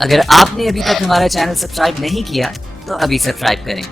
अगर आपने अभी तक हमारा चैनल सब्सक्राइब नहीं किया तो अभी सब्सक्राइब करें।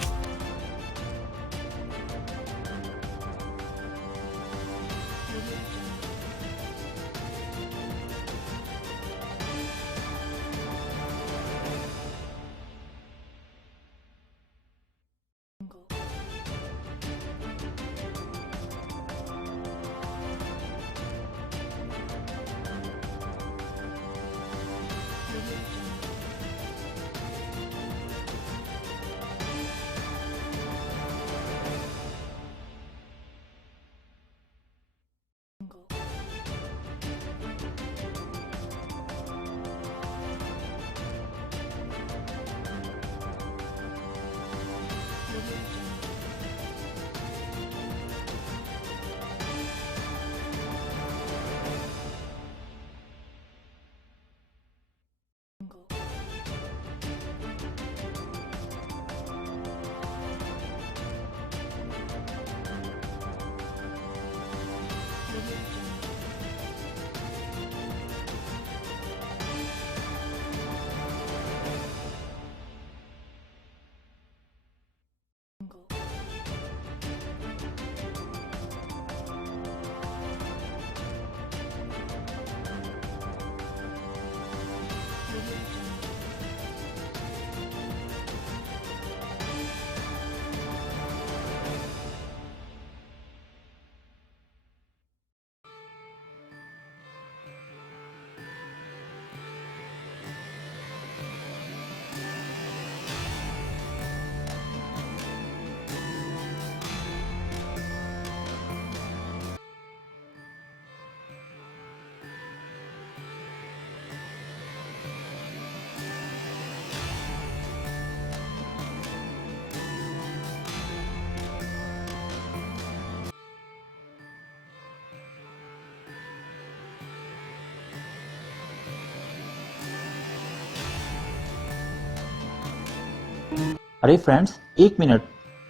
अरे फ्रेंड्स, एक मिनट,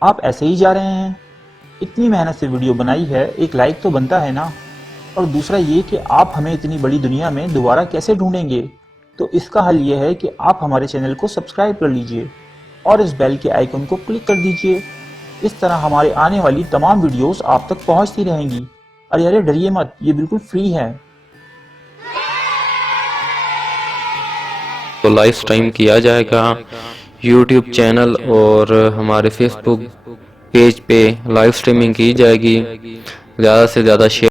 आप ऐसे ही जा रहे हैं? इतनी मेहनत से वीडियो बनाई है, एक लाइक तो बनता है ना। और दूसरा ये कि आप हमें इतनी बड़ी दुनिया में दोबारा कैसे ढूंढेंगे? तो इसका हल ये है कि आप हमारे चैनल को सब्सक्राइब कर लीजिए और इस बेल के आइकन को क्लिक कर दीजिए। इस तरह हमारे आने वाली तमाम वीडियोस आप तक पहुंचती रहेंगी। अरे डरिए मत, ये बिल्कुल फ्री है। तो लाइव स्ट्रीम किया जाएगा यूट्यूब चैनल और हमारे फेसबुक पेज पे लाइव स्ट्रीमिंग की जाएगी। ज़्यादा से ज़्यादा शेयर